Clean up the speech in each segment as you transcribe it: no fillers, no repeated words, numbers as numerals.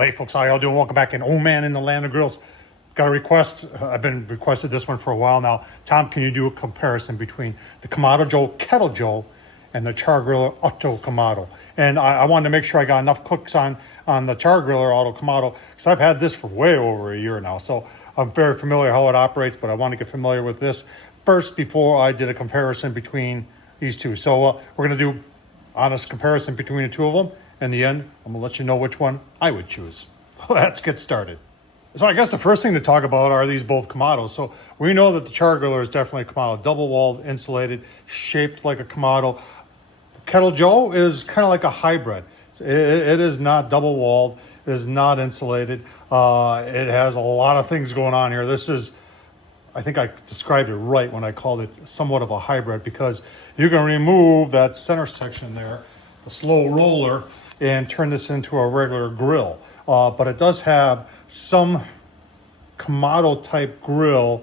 Hey folks, how y'all doing? Welcome back. And oh man, in the land of grills, got a request. I've been requested this one for a while now. Tom, can you do a comparison between the Kamado Joe Kettle Joe and the Char-Griller Auto Kamado? And I wanted to make sure I got enough cooks on the Char-Griller Auto Kamado, because I've had this for way over a year now. So I'm very familiar how it operates, but I want to get familiar with this first before I did a comparison between these two. So we're going to do honest comparison between the two of them. In the end, I'm going to let you know which one I would choose. Let's get started. So I guess the first thing to talk about are these both Kamados. So we know that the Char-Griller is definitely a Kamado, double-walled, insulated, shaped like a Kamado. Kettle Joe is kind of like a hybrid. It is not double-walled. It is not insulated. It has a lot of things going on here. This is, I think I described it right when I called it somewhat of a hybrid, because you can remove that center section there, the slow roller, and turn this into a regular grill. But it does have some Kamado type grill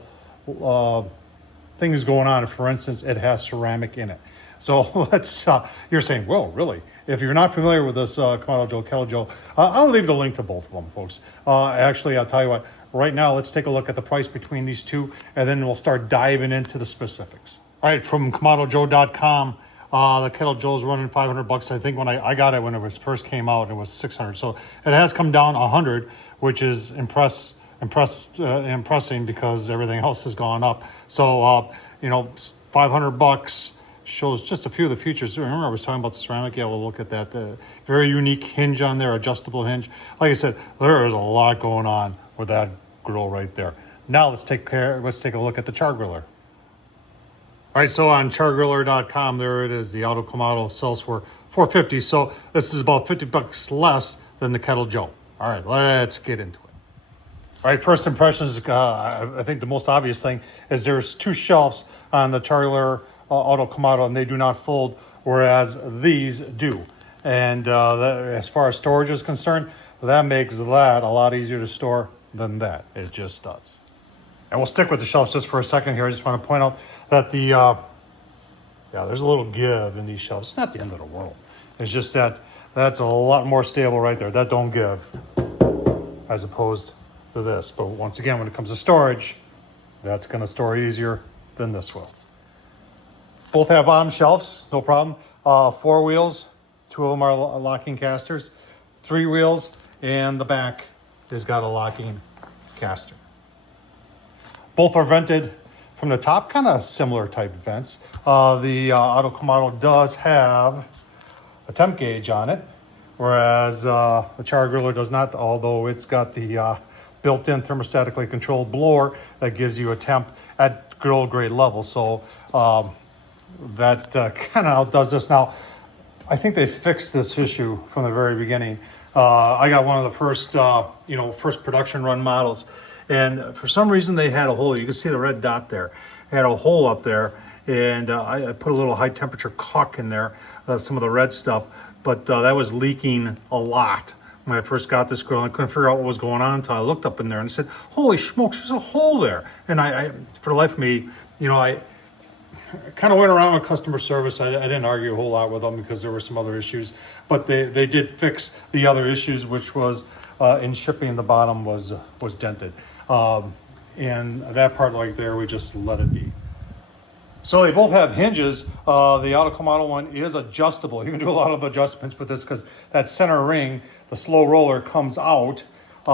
things going on. For instance, it has ceramic in it. So let's, you're saying, well, really? If you're not familiar with this Kamado Joe, Kettle Joe, I'll leave the link to both of them, folks. Actually, I'll tell you what, right now, let's take a look at the price between these two, and then we'll start diving into the specifics. All right, from KamadoJoe.com, the Kettle Joe's running $500. I think when I got it when it was first came out, it was $600. So it has come down $100, which is impressing because everything else has gone up. So you know, $500 shows just a few of the features. Remember I was talking about the ceramic? Yeah, we'll look at that. Very unique hinge on there, adjustable hinge. Like I said, there is a lot going on with that grill right there. Now let's take a look at the Char-Griller. All right, so on Chargriller.com, there it is. The Auto Kamado sells for $450. So this is about $50 less than the Kettle Joe. All right, let's get into it. All right, first impressions. I think the most obvious thing is there's two shelves on the Chargriller Auto Kamado, and they do not fold, whereas these do. And as far as storage is concerned, that makes that a lot easier to store than that. It just does. And we'll stick with the shelves just for a second here. I just want to point out that there's a little give in these shelves. It's not the end of the world. It's just that that's a lot more stable right there. That don't give as opposed to this. But once again, when it comes to storage, that's going to store easier than this will. Both have bottom shelves, no problem. 4 wheels, 2 of them are locking casters. 3 wheels, and the back has got a locking caster. Both are vented from the top, kind of similar type vents. The Auto Kamado does have a temp gauge on it, whereas the Char-Griller does not, although it's got the built-in thermostatically controlled blower that gives you a temp at grill grade level. So that kind of outdoes this. Now, I think they fixed this issue from the very beginning. I got one of the first, first production run models. And for some reason they had a hole. You can see the red dot there. It had a hole up there, and I put a little high temperature caulk in there, some of the red stuff, but that was leaking a lot when I first got this grill. I couldn't figure out what was going on until I looked up in there and I said, holy smokes, there's a hole there. And I for the life of me, I kind of went around with customer service. I didn't argue a whole lot with them because there were some other issues, but they did fix the other issues, which was in shipping, the bottom was dented. And that part right there, we just let it be. So they both have hinges. The Auto Kamado one is adjustable. You can do a lot of adjustments with this because that center ring, the slow roller, comes out. The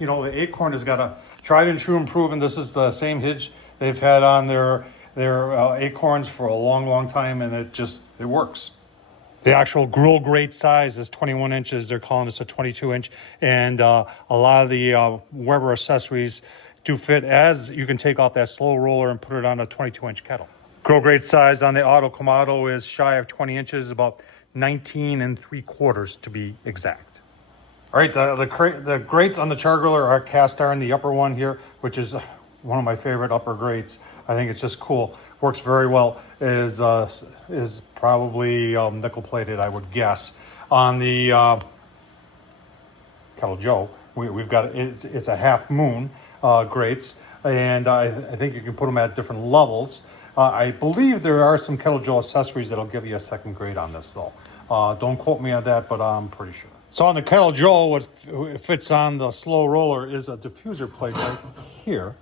Akorn has got a tried and true and proven. This is the same hinge they've had on their Akorns for a long time, and it works. The actual grill grate size is 21 inches. They're calling this a 22 inch. And a lot of the Weber accessories do fit, as you can take off that slow roller and put it on a 22 inch kettle. Grill grate size on the Auto Kamado is shy of 20 inches, about 19 3/4 to be exact. All right, the grates on the Char-Griller are cast iron. The upper one here, which is one of my favorite upper grates. I think it's just cool. Works very well. Is probably nickel plated, I would guess. On the Kettle Joe, we've got it's a half moon grates, and I think you can put them at different levels. I believe there are some Kettle Joe accessories that'll give you a second grate on this, though. Don't quote me on that, but I'm pretty sure. So on the Kettle Joe, what fits on the slow roller is a diffuser plate right here.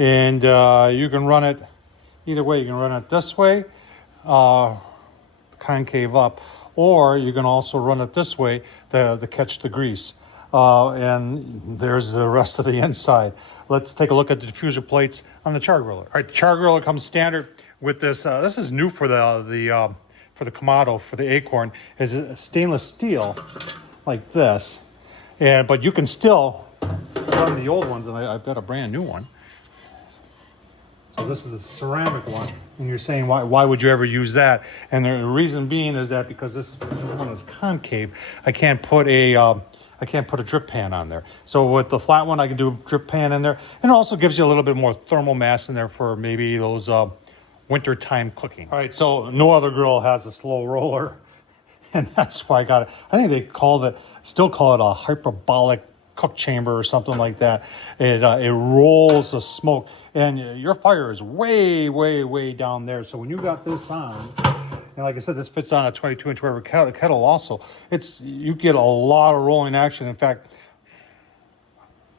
And you can run it either way. You can run it this way, concave up, or you can also run it this way to catch the grease. And there's the rest of the inside. Let's take a look at the diffuser plates on the Chargriller. All right, the Chargriller comes standard with this. This is new for the Kamado, for the Akorn, is a stainless steel like this. But you can still run the old ones, and I've got a brand new one. So this is the ceramic one, and you're saying why would you ever use that? And the reason being is that because this one is concave, I can't put a drip pan on there. So with the flat one, I can do a drip pan in there, and it also gives you a little bit more thermal mass in there for maybe those wintertime cooking. All right, so no other grill has a slow roller, and that's why I got it. I think they still call it a hyperbolic cook chamber or something like that. It rolls the smoke, and your fire is way, way, way down there. So when you got this on, and like I said, this fits on a 22-inch Weber kettle also. You get a lot of rolling action. In fact,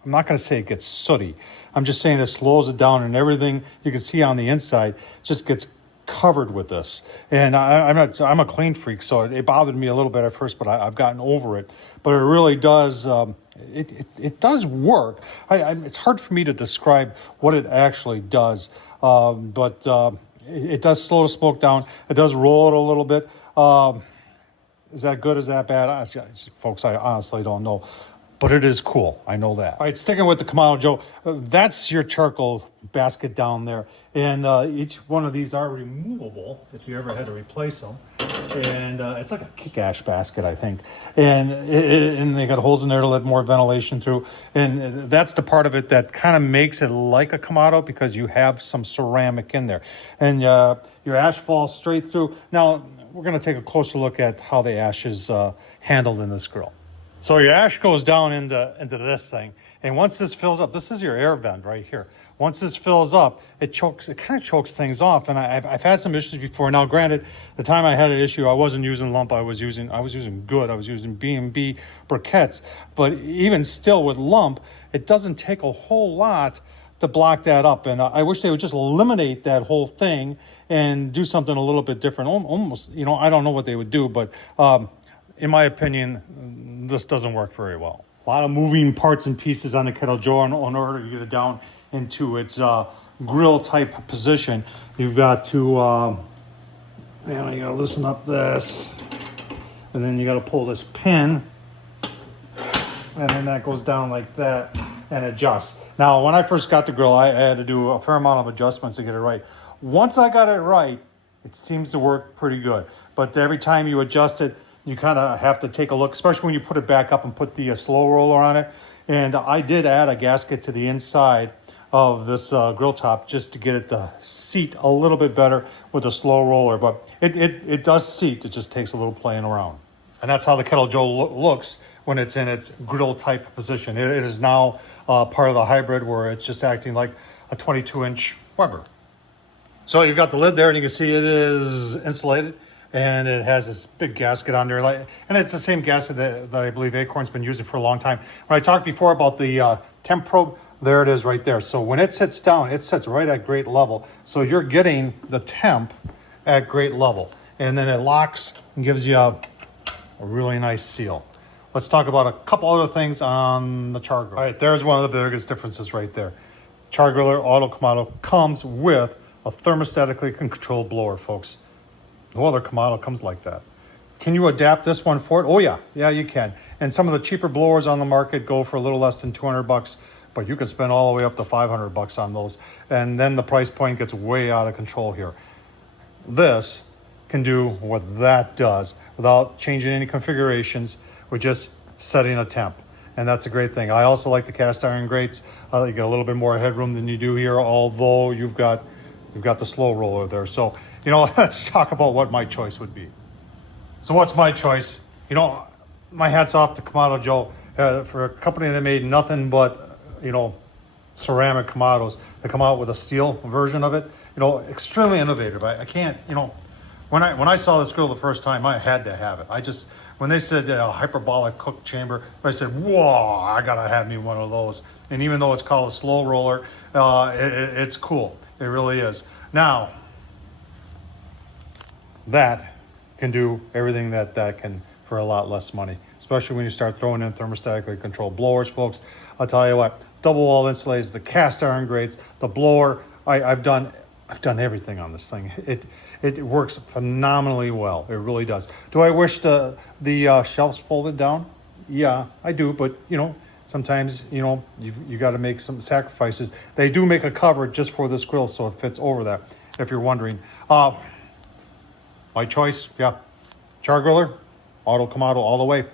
I'm not going to say it gets sooty. I'm just saying it slows it down, and everything you can see on the inside just gets covered with this. And I'm a clean freak, so it bothered me a little bit at first, but I've gotten over it. But it really does. It does work. It's hard for me to describe what it actually does, but it does slow the smoke down. It does roll it a little bit. Is that good? Is that bad? Folks, I honestly don't know. But it is cool. I know that. All right, sticking with the Kamado Joe, that's your charcoal basket down there. And each one of these are removable if you ever had to replace them. And it's like a kick ash basket, I think. And they got holes in there to let more ventilation through. And that's the part of it that kind of makes it like a Kamado, because you have some ceramic in there. And your ash falls straight through. Now, we're going to take a closer look at how the ash is handled in this grill. So your ash goes down into this thing, and once this fills up, this is your air vent right here. Once this fills up, it kind of chokes things off. And I've had some issues before. Now, granted, the time I had an issue, I wasn't using lump. I was using good. I was using B&B briquettes. But even still, with lump, it doesn't take a whole lot to block that up. And I wish they would just eliminate that whole thing and do something a little bit different. Almost, I don't know what they would do, but in my opinion, this doesn't work very well. A lot of moving parts and pieces on the Kettle Joe in order to get it down into its grill type position. You've got to, you gotta loosen up this, and then you gotta pull this pin, and then that goes down like that and adjusts. Now, when I first got the grill, I had to do a fair amount of adjustments to get it right. Once I got it right, it seems to work pretty good. But every time you adjust it, you kind of have to take a look, especially when you put it back up and put the slow roller on it. And I did add a gasket to the inside of this grill top just to get it to seat a little bit better with a slow roller. But it does seat. It just takes a little playing around. And that's how the Kettle Joe looks when it's in its grill type position. It is now part of the hybrid where it's just acting like a 22-inch Weber. So you've got the lid there, and you can see it is insulated. And it has this big gasket on there, and it's the same gasket that I believe Akorn's been using for a long time. When I talked before about the Temp Probe, there it is right there. So when it sits down, it sits right at grate level. So you're getting the temp at grate level. And then it locks and gives you a really nice seal. Let's talk about a couple other things on the Chargriller. All right, there's one of the biggest differences right there. Chargriller Auto Kamado comes with a thermostatically controlled blower, folks. No other Kamado comes like that. Can you adapt this one for it? Oh yeah, you can. And some of the cheaper blowers on the market go for a little less than 200 bucks, but you can spend all the way up to 500 bucks on those. And then the price point gets way out of control here. This can do what that does without changing any configurations. We're just setting a temp. And that's a great thing. I also like the cast iron grates. You get a little bit more headroom than you do here, although you've got the slow roller there. So, let's talk about what my choice would be. So what's my choice? My hat's off to Kamado Joe for a company that made nothing but, ceramic Kamados. They come out with a steel version of it. Extremely innovative. I can't, when I saw this grill the first time, I had to have it. When they said hyperbolic cook chamber, I said, whoa, I gotta have me one of those. And even though it's called a slow roller, it's cool. It really is. Now, that can do everything that can for a lot less money, especially when you start throwing in thermostatically controlled blowers, folks. I'll tell you what, double wall insulators, the cast iron grates, the blower, I've done everything on this thing. It works phenomenally well. It really does. Do I wish the shelves folded down? Yeah, I do. But sometimes you got to make some sacrifices. They do make a cover just for this grill, so it fits over that. If you're wondering, my choice, yeah, Chargriller, Auto Kamado all the way.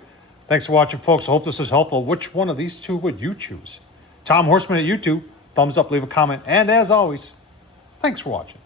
Thanks for watching, folks. I hope this is helpful. Which one of these two would you choose? Tom Horsman at YouTube. Thumbs up, leave a comment, and as always, thanks for watching.